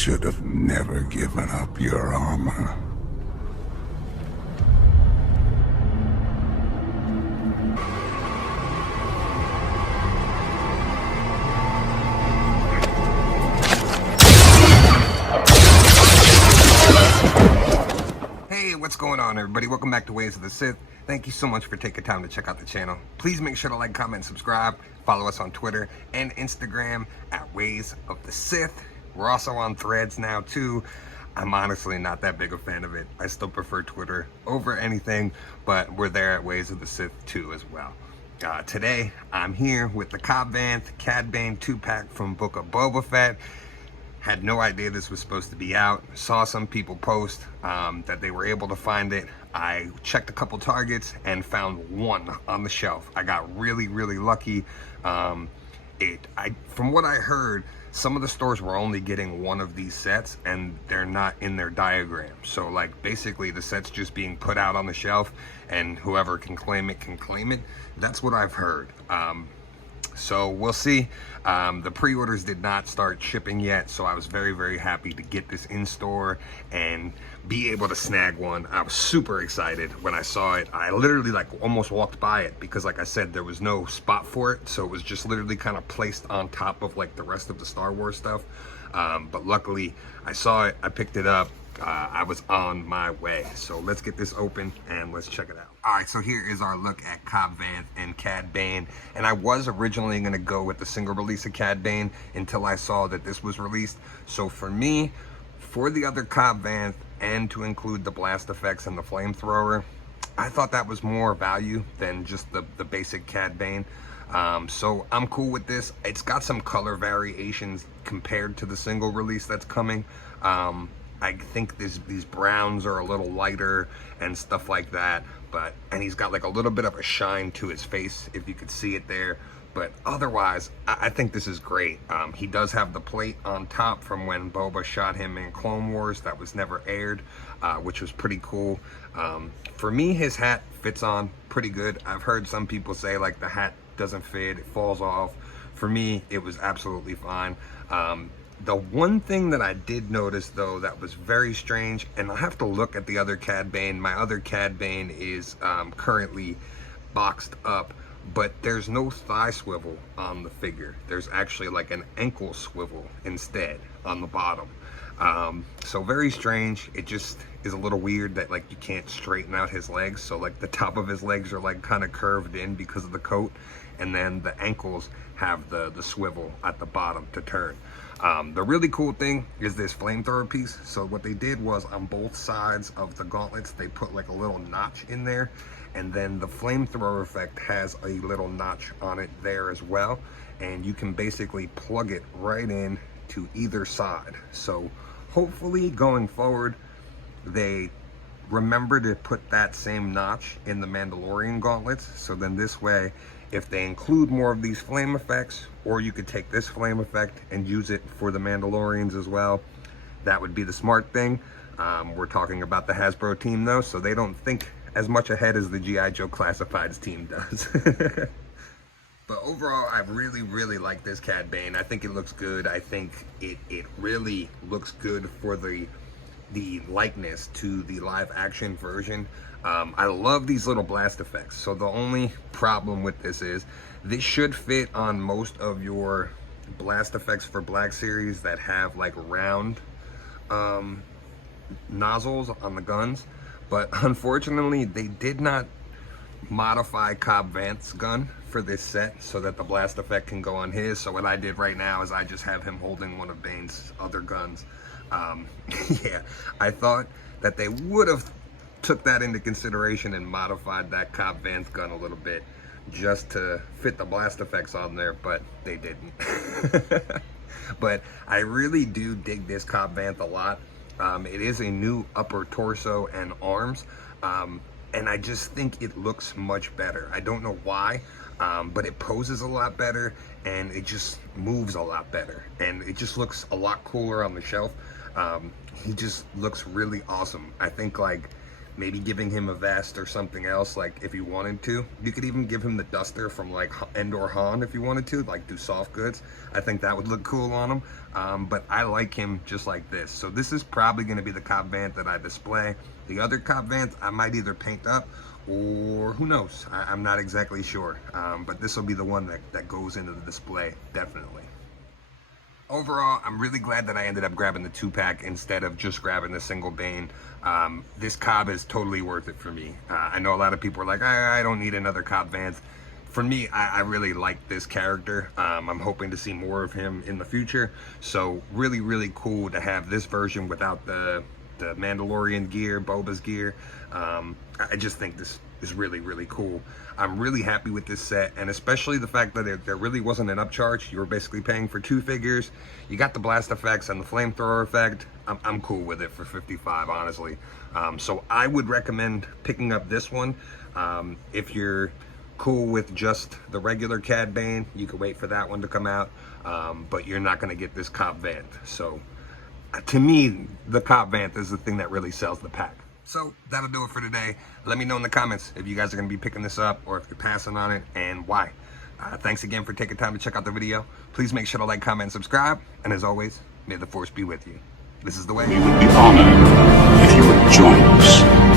should have never given up your armor. Hey, what's going on, everybody? Welcome back to Ways of the Sith. Thank you so much for taking time to check out the channel. Please make sure to like, comment, and subscribe. Follow us on Twitter and Instagram at Ways of the Sith. We're also on Threads now too. I'm honestly not that big a fan of it. I still prefer Twitter over anything, but we're there at Ways of the Sith too as well. Today, I'm here with the Cobb Vanth Cad Bane 2-pack from Book of BOBF. Had no idea this was supposed to be out. Saw some people post that they were able to find it. I checked a couple targets and found one on the shelf. I got really lucky. From what I heard, some of the stores were only getting one of these sets and they're not in their diagram. So like basically the set's just being put out on the shelf and whoever can claim it can claim it. That's what I've heard. So we'll see. The pre-orders did not start shipping yet, so I was very happy to get this in store and be able to snag one. I was super excited when I saw it. I literally like almost walked by it because like I said, there was no spot for it, so it was just literally kind of placed on top of like the rest of the Star Wars stuff. But luckily I saw it, I picked it up. I was on my way. So let's get this open and let's check it out. All right, so here is our look at Cobb Vanth and Cad Bane. And I was originally gonna go with the single release of Cad Bane until I saw that this was released. So for me, for the other Cobb Vanth and to include the blast effects and the flamethrower, I thought that was more value than just the basic Cad Bane. So I'm cool with this. It's got some color variations compared to the single release that's coming. I think these browns are a little lighter and stuff like that, and he's got like a little bit of a shine to his face, if you could see it there. But otherwise, I think this is great. He does have the plate on top from when Boba shot him in Clone Wars that was never aired, which was pretty cool. For me, his hat fits on pretty good. I've heard some people say like the hat doesn't fit, it falls off. For me, it was absolutely fine. The one thing that I did notice though that was very strange, and I'll have to look at the other Cad Bane. My other Cad Bane is currently boxed up, but there's no thigh swivel on the figure. There's actually like an ankle swivel instead on the bottom. So very strange. It just is a little weird that like you can't straighten out his legs. So like the top of his legs are like kind of curved in because of the coat, and then the ankles have the swivel at the bottom to turn. The really cool thing is this flamethrower piece. So what they did was on both sides of the gauntlets, they put like a little notch in there, and then the flamethrower effect has a little notch on it there as well. And you can basically plug it right in to either side. So hopefully going forward, they remember to put that same notch in the Mandalorian gauntlets. So then this way, if they include more of these flame effects, or you could take this flame effect and use it for the Mandalorians as well, that would be the smart thing. We're talking about the Hasbro team though, so they don't think as much ahead as the G.I. Joe Classifieds team does. But overall, I really like this Cad Bane. I think it looks good. I think it really looks good for the likeness to the live action version. I love these little blast effects. So the only problem with this is this should fit on most of your blast effects for Black Series that have like round nozzles on the guns. But unfortunately, they did not modify Cobb Vanth's gun for this set so that the blast effect can go on his. So what I did right now is I just have him holding one of Bane's other guns. Yeah, I thought that they would have took that into consideration and modified that Cobb Vanth gun a little bit just to fit the blast effects on there, but they didn't. But I really do dig this Cobb Vanth a lot. It is a new upper torso and arms, and I just think it looks much better. I don't know why, but it poses a lot better and it just moves a lot better, and it just looks a lot cooler on the shelf. He just looks really awesome. I think like maybe giving him a vest or something else, like if you wanted to. You could even give him the duster from like Endor Han if you wanted to, like do soft goods. I think that would look cool on him. But I like him just like this. So this is probably going to be the Cobb Vanth that I display. The other Cobb Vanth I might either paint up, or who knows, I'm not exactly sure. But this will be the one that goes into the display, definitely. Overall, I'm really glad that I ended up grabbing the 2-pack instead of just grabbing the single Bane. This Cobb is totally worth it for me. I know a lot of people are like, I don't need another Cobb Vanth. For me, I really like this character. I'm hoping to see more of him in the future. So really, really cool to have this version without the Mandalorian gear, Boba's gear. I just think this is really, really cool. I'm really happy with this set, and especially the fact that there really wasn't an upcharge. You were basically paying for 2 figures. You got the blast effects and the flamethrower effect. I'm cool with it for $55, honestly. So I would recommend picking up this one. If you're cool with just the regular Cad Bane, you can wait for that one to come out, but you're not going to get this Cobb Vanth. So to me, the Cobb Vanth is the thing that really sells the pack. So that'll do it for today. Let me know in the comments if you guys are going to be picking this up or if you're passing on it and why. Thanks again for taking time to check out the video. Please make sure to like, comment, and subscribe. And as always, may the force be with you. This is The Way. We would be honored if you would join us.